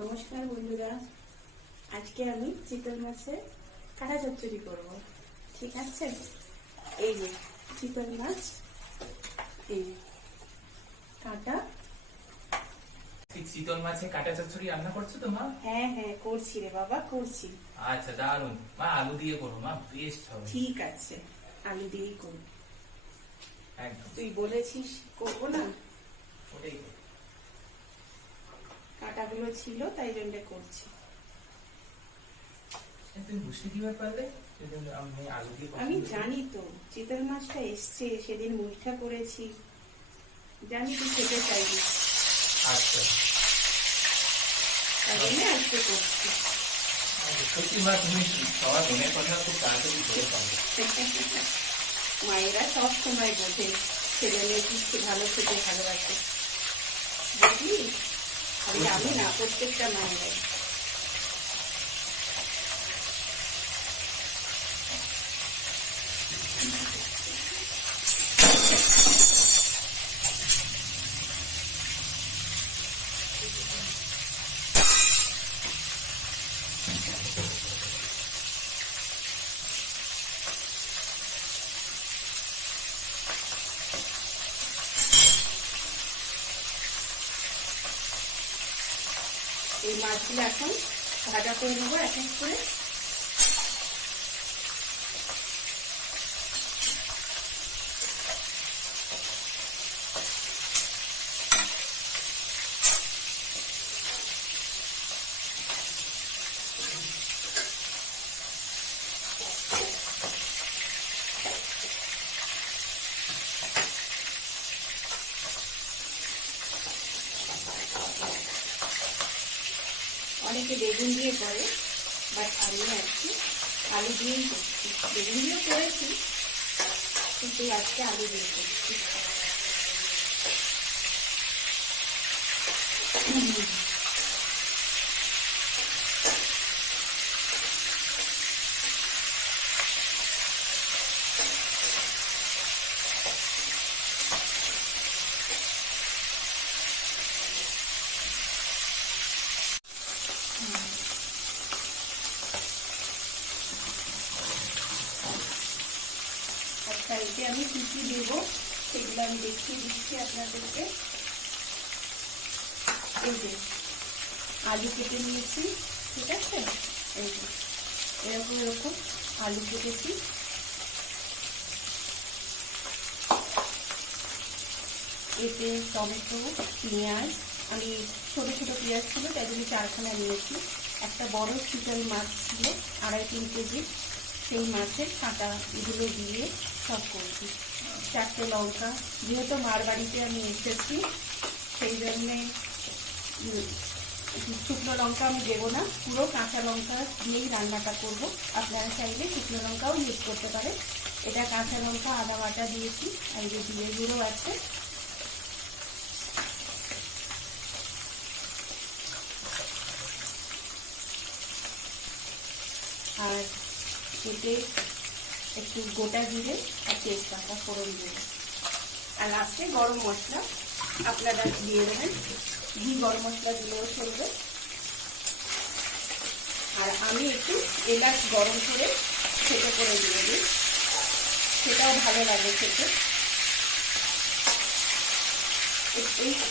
নমস্কার বন্ধুরা, আজকে আমি চিতল মাছের কাঁটা চচ্চড়ি করব। ঠিক আছে, এই যে চিতল মাছ, এই কাঁটা। চিতল মাছে কাঁটা চচ্চড়ি রান্না করছো তো মা? হ্যাঁ হ্যাঁ, করছি রে বাবা, করছি। আচ্ছা, দারুন মা, আলু দিয়ে করো মা, বেস্ট হবে। ঠিক আছে, আলু দিয়েই করব। একদম তুই বলেছিস করবো না, ওটাই করো। কাঁটাগুলো ছিল তাই জন্য করছি। তুমি বুঝতে কিভাবে পারলে আমি আলু দিয়ে আমি জানি তো, চিতল মাছটা এসছে, সেদিন মুঠা করেছি, জানি তুই খেতে চাইবি। আচ্ছা, তাই জন্য আজকে করছি। সত্যি মা, তুমি সবার মনের কথা খুব তাড়াতাড়ি ধরে পাবে। মায়েরা সব সময় বোঝে ছেলে মেয়ে কি ভালো খেতে ভালোবাসে, বুঝলি? আমি না, প্রত্যেকটা মায়েরাই। এই মাছগুলো এখন ভাজা করে নেবো এক এক করে। অনেকে বেগুন দিয়ে করে, বাট আমি আজকে আলু দিয়েই করছি। বেগুন দিয়েও করেছি, কিন্তু আজকে আলু দিয়ে করছি। আচ্ছা, এতে আমি কি কি দেবো সেগুলো আমি দেখিয়ে দিচ্ছি আপনাদেরকে। এই যে আলু কেটে নিয়েছি, ঠিক আছে, এই যে এরকম এরকম আলু কেটেছি। এতে টমেটো, পেঁয়াজ, আমি ছোট ছোট পেঁয়াজ ছিল তাই জন্য 4খানা নিয়েছি। একটা বড় চিতল মাছ ছিল 2.5-3 কেজি, সেই মাছের কাঁটা এগুলো দিয়ে সব করছি। 4টে লঙ্কা, যেহেতু মার বাড়িতে আমি এসেছি সেই জন্যে শুকনো লঙ্কা আমি দেবো না, পুরো কাঁচা লঙ্কা দিয়েই রান্নাটা করব। আপনারা চাইলে শুকনো লঙ্কাও ইউজ করতে পারে। এটা কাঁচা লঙ্কা, আদা বাটা দিয়েছি, আর যে জিরে গুঁড়ো আছে। আর এতে একটু গোটা জিরে আর তেজপাতা ফোড়ন দিয়ে, আর লাস্টে গরম মশলা আপনারা দিয়ে দেবেন। ঘি গরম মশলা দিলেও চলবে। আর আমি একটু এলাচ গরম করে ছেঁকে করে দিয়ে দিই, সেটাও ভালো লাগে খেতে।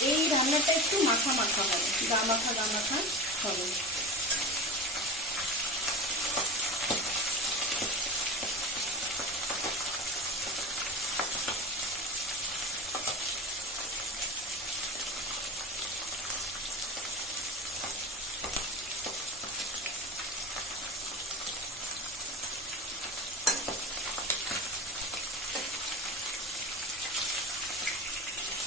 এই রান্নাটা একটু মাখা মাখা হবে, গা মাখা হবে।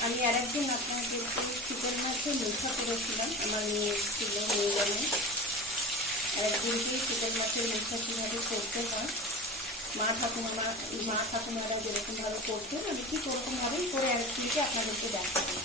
আমি আর একদিন আপনাদেরকে চিতল মাছের মুখা করেছিলাম, আমার মেয়ে এসেছিল মেয়েগণে। আর একদিনকে চিতল মাছের মুখা কীভাবে করতে হয়, মা ঠাকুমারা যেরকমভাবে করতেন, আমি ঠিক ওরকমভাবেই করে আরেকদিনকে আপনাদেরকে দেখাবো।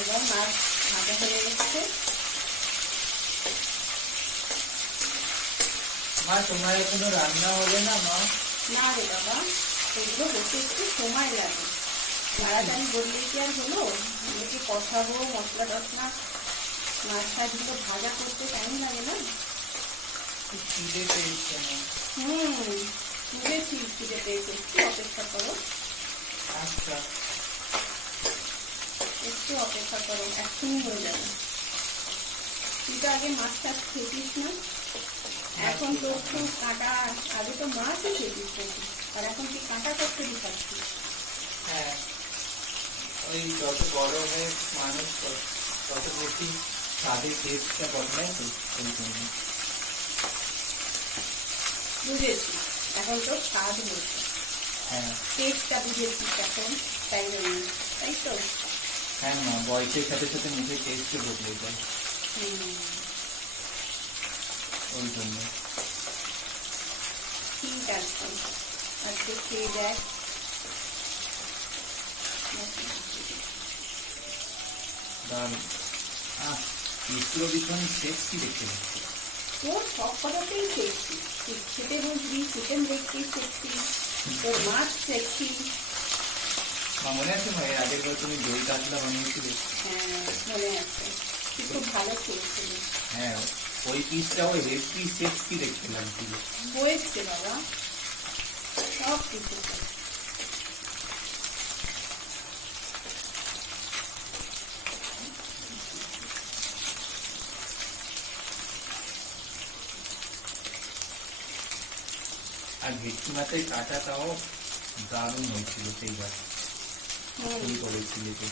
এবার মাছ ভাজা হয়ে গেছে। মা তোমার কোনো রান্না হবে না মা? না রে বাবা, এগুলো হতে একটু সময় লাগে। তাড়াতাড়ি বললেই কি আর হলো? এগুলোকে কষাবো, মশলা টসলা, মাছ টাছগুলো ভাজা করতে টাইম লাগে না। খুব খিদে পেয়েছে না? বুঝেছি খিদে পেয়েছে, একটু অপেক্ষা করো। আচ্ছা, একটু অপেক্ষা করো, এক্ষুনি হয়ে যাবে। তুই তো আগে মাছ টাছ খেতিস না, এখন তো একটু কাঁটা, আগে তো মাছই খেতিস নাকি, আর এখন তুই কাঁটা করতে দিচ্ছিস। হ্যাঁ, ওই যত বড় হয়ে মানুষ তত বেশি স্বাদের টেস্টটা বদলায় তো, ওই জন্য। বুঝেছি, এখন তো স্বাদ হচ্ছে, হ্যাঁ টেস্টটা বুঝেছিস এখন, তাই জন্য, তাই তো। হ্যাঁ মা, বয়সের সাথে সাথে মুখের টেস্টও বদলে যায়, ওই জন্য। ঠিক আছে, আজকে খেয়ে দেখ। দারুণ। পিসগুলো ভীষণ সেক্সি দেখতে পাচ্ছি। তোর সব কথাতেই সেক্সি, তুই খেতে বুঝবি, চিকেন দেখতে সেক্সি, তোর মাছ সেক্সি। মা মনে আছে মা, এর আগের বার তুমি দই কাতলা বানিয়েছিলে? হ্যাঁ মনে আছে, তুই খুব ভালো খেয়েছিলি। হ্যাঁ, ওই পিসটাও হেভি সেক্সি দেখতে লাগছিল। হয়েছে বাবা, সব কিছু। আর ভেটকি মাছের কাঁটাটাও দারুণ হয়েছিল সেইবার, তুমি করেছিলে যে।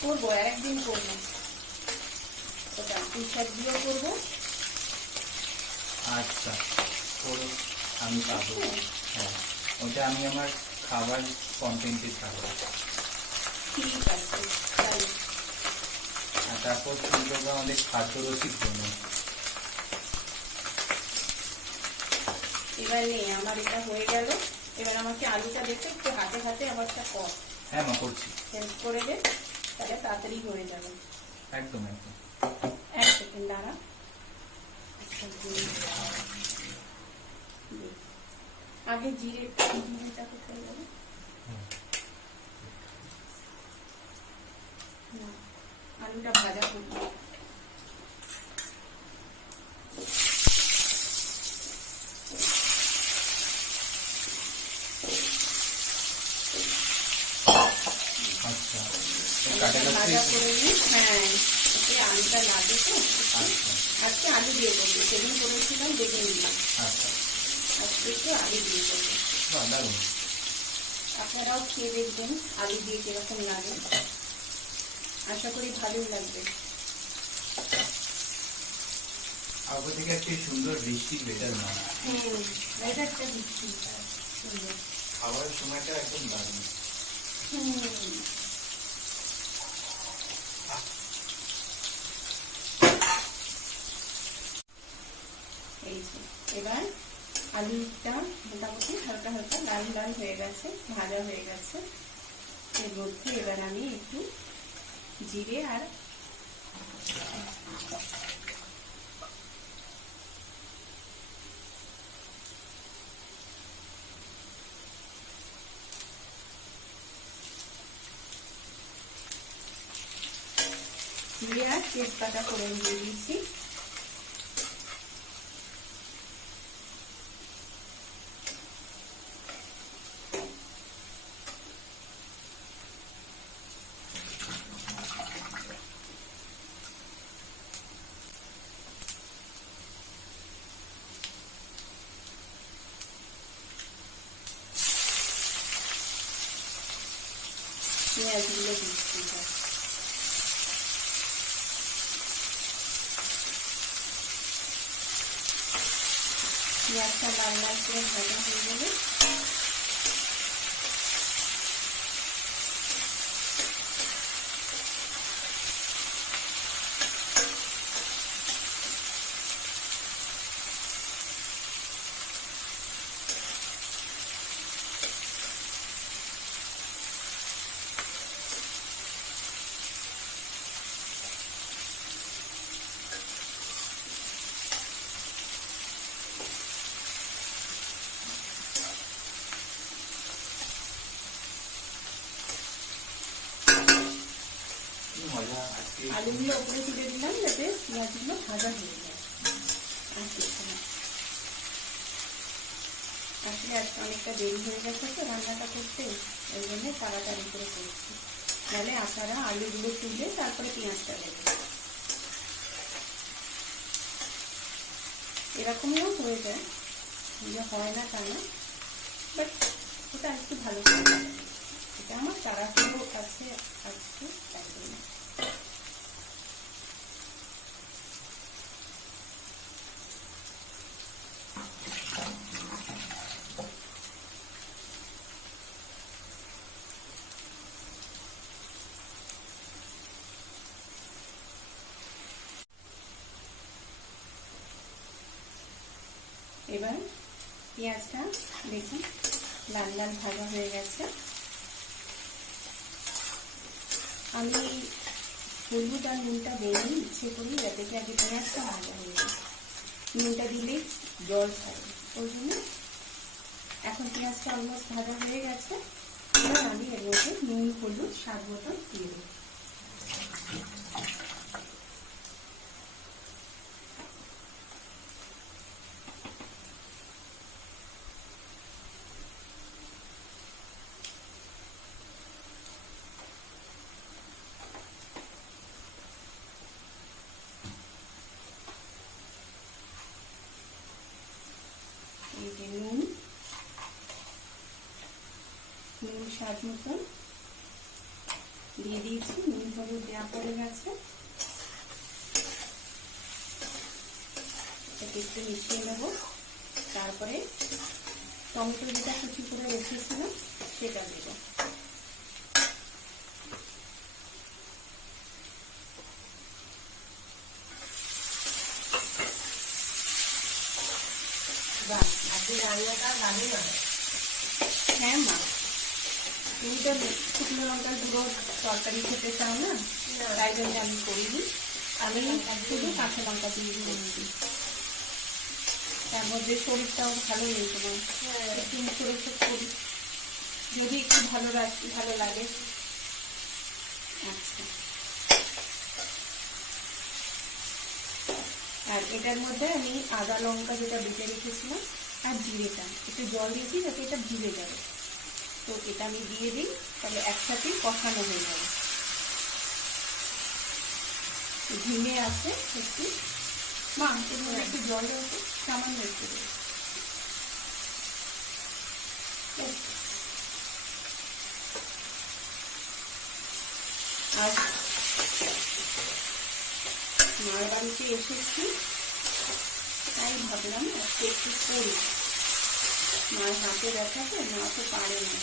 করবো, আর একদিন করবো ওটা, পুঁই শাক দিয়েও করবো। আচ্ছা করো, আমি পাবো। হ্যাঁ, ওটা আমি আমার খাবার কন্টেন্টে ছাড়বো। ঠিক আছে, তাই। আর তারপর শুরু করবো আমাদের খাদ্যরসিক জন্য। এবার নে, আমার এটা হয়ে গেল। এবার আমাকে আলুটা দেখে একটু হাতে হাতে আমারটা কর, হ্যাঁ মা, করছি। হেল্প করে দে, তাহলে তাড়াতাড়ি হয়ে যাবে। একদম একদম। এক সেকেন্ড দাঁড়া। আগে জিরেটা কোথায় যাবে? না, আলুটা ভাজা করবো। আচ্ছা, ভাজা করে নিই। হ্যাঁ, ওতে আলুটা লাগে তো। আচ্ছা আজকে আলু দিয়ে করবো, সেদিন করেছিলাম দেখে নিলাম, আচ্ছা, আজকে একটু আলু দিয়ে করবো। বাহ দারুণ। আপনারাও খেয়ে দেখবেন আলু দিয়ে কিরকম লাগে, আশা করি ভালোই লাগবে। আগে থেকে একটা সুন্দর বৃষ্টির ওয়েদার না, ওয়েদারটা দিচ্ছি সুন্দর। খাওয়ার সময়টা একদম দারুণ। এই যে এবার আলুটা মোটামুটি হালকা হালকা লাল লাল হয়ে গেছে, ভাজা হয়ে গেছে। এর মধ্যে এবার আমি একটু জিরে আর তেজপাতা করে দিয়ে দিয়েছি। পেঁয়াজগুলো দিচ্ছি, পেঁয়াজটা লাল লাল করে ভাজা হয়ে যাবে। আলুগুলো ওপরে তুলে দিলাম যাতে পেঁয়াজগুলো ভাজা হয়ে যায়। আর কিছু না। আসলে আজকে অনেকটা দেরি হয়ে গেছে তো রান্নাটা করতে, ওই জন্য তাড়াতাড়ি করে করছি। নাহলে আপনারা আলুগুলো তুলে তারপরে পেঁয়াজটা দেবেন। এরকমও হয়ে যায়, যে হয় না তা না, বাট ওটা একটু ভালো করে। এটা আমার তাড়াহুড়ো আছে আজকে, তাই জন্য। এবার পেঁয়াজটা দেখুন লাল লাল ভাজা হয়ে গেছে। আমি হলুদ আর নুনটা দেইনি ইচ্ছে করি, যাতে কি আগে পেঁয়াজটা ভাজা হয়ে যায়। নুনটা দিলেই জল ছাড়ে, ওই জন্য। এখন পেঁয়াজটা অলমোস্ট ভাজা হয়ে গেছে। এবার আমি এর মধ্যে নুন হলুদ স্বাদ মতো দিয়ে দেব। এই যে নুন স্বাদ মতন দিয়ে দিয়েছি, নুন হলুদ দেওয়া পড়ে গেছে। এটাকে একটু মিশিয়ে নেব। তারপরে টমেটো যেটা কুচি করে রেখেছিলাম সেটা দেব। হ্যাঁ মা, তুমি তো শুকনো লঙ্কার গুঁড়ো তরকারি খেতে চাও না, তাই জন্য আমি করিনি। আমি শুধু কাঁচা লঙ্কা দিয়ে করেছি। তার মধ্যে শরীরটাও ভালো নেই তোমার, একটু মুখের ওষুধ করি যদি একটু ভালো লাগে। আচ্ছা, আর এটার মধ্যে আমি আদা লঙ্কা যেটা বেটে রেখেছিলাম আর জিরেটা একটু জল দিয়েছি যাতে এটা ভিজে যাবে। তো এটা আমি দিয়ে দিই, তাহলে একসাথে কষানো হয়ে যাবে। ঝিঙে আছে একটু, মা এর মধ্যে একটু জল আছে সামান্য একটু দেবো। আর মার বাড়িতে এসেছি, তাই ভাবলাম আজকে একটু করি। মার হাতে ব্যথা তো, মা তো পারে না,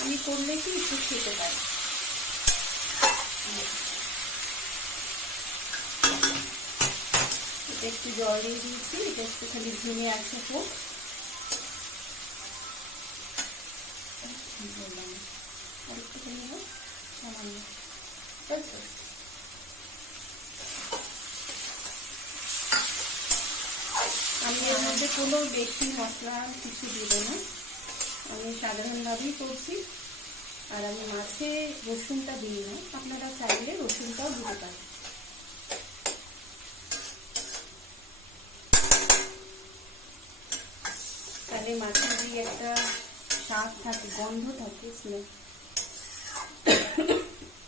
আমি করলে কি একটু খেতে পারি। এটা একটু জল দিয়ে দিয়েছি, এটা একটুখানি ঝিঙে আছে হোক। আর একটুখানি হোক সামান্য। আমি এর মধ্যে কোনো বেশি মশলা কিছু দিব না, আমি সাধারণভাবেই করছি। আর আমি মাছে রসুনটা দিই না, আপনারা চাইলে রসুনটাও দিতে পারেন। তাহলে মাছের যে একটা স্বাদ থাকে, গন্ধ থাকে, স্মেল,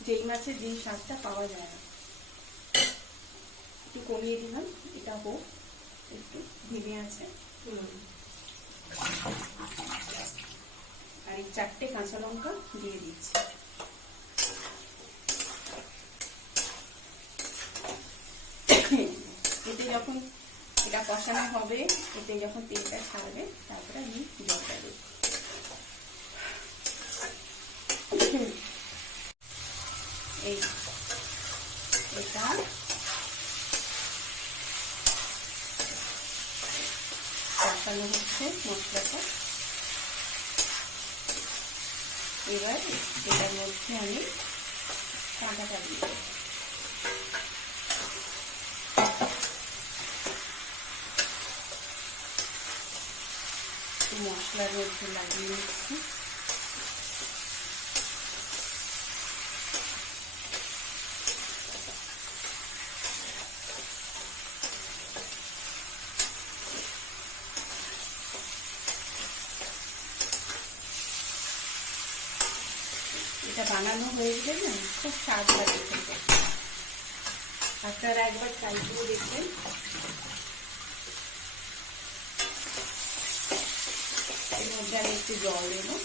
যেই মাছের যেই স্বাদটা পাওয়া যায় না। একটু কমিয়ে দিলাম, এটা হোক একটু ভেঙে আছে। আর এই 4টে কাঁচা লঙ্কা দিয়ে দিচ্ছি। এতে যখন এটা কষানো হবে, এতে যখন তেলটা ছাড়বে, তারপরে আমি জলটা দেব। এই এটা কষানো হচ্ছে মশলাটা। এবার এটার মধ্যে আমি কাঁটাটা দিয়ে দেব। মশলার মধ্যে লাগিয়ে নিচ্ছি। এটা বানানো হয়ে গেলে না খুব স্বাদ লাগে খেতে। আপনারা একবার ট্রাই করে দেখবেন। এর মধ্যে আমি একটু জল দেবো।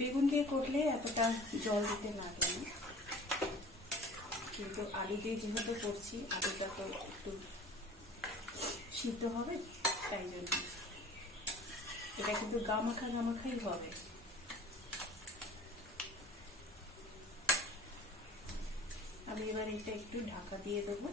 বেগুন দিয়ে করলে এতটা জল দিতে লাগে না, কিন্তু আলু দিয়ে যেহেতু করছি আলুটা তো একটু সিদ্ধ হবে, তাই জন্য এটা কিন্তু গামাখাই হবে। আমি এবার এটা একটু ঢাকা দিয়ে দেবো।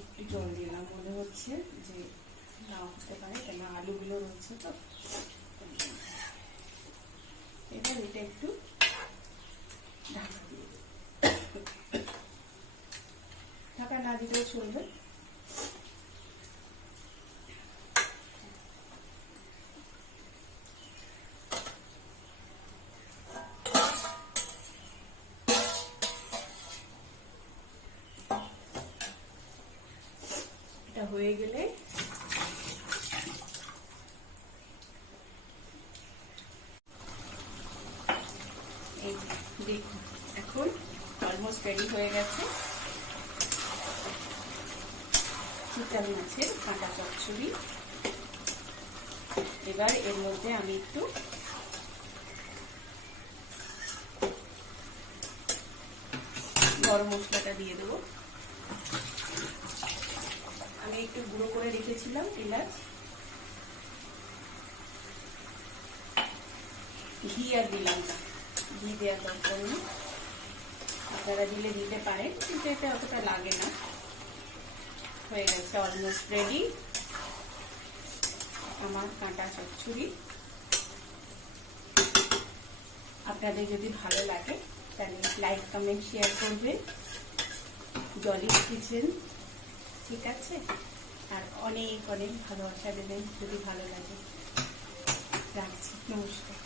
একটু জল দিলাম, মনে হচ্ছে যে নাও হতে পারে, কেন আলুগুলো রয়েছে তো। এবার এটা একটু ঢাকা দিয়ে দেব। ঢাকা না দিলেও চলবে। এটা হয়ে গেলে এই দেখুন এখন অলমোস্ট রেডি হয়ে গেছে চিতল মাছের কাঁটা চচ্চড়ি। এবার এর মধ্যে আমি একটু গরম মশলাটা দিয়ে দেবো। আমি একটু গুঁড়ো করে রেখেছিলাম এলাচ, ঘি আর দিলাম না, ঘি দেওয়ার দরকার নেই, আপনারা দিলে দিতে পারেন, কিন্তু এটা অতটা লাগে না। হয়ে গেছে অলমোস্ট রেডি আমার কাঁটা চচ্চড়ি। আপনাদের যদি ভালো লাগে তাহলে লাইক কমেন্ট শেয়ার করবেন। জলিস কিচেন, ঠিক আছে? আর অনেক অনেক ভালোবাসা দেবেন যদি ভালো লাগে। রাখছি, নমস্কার।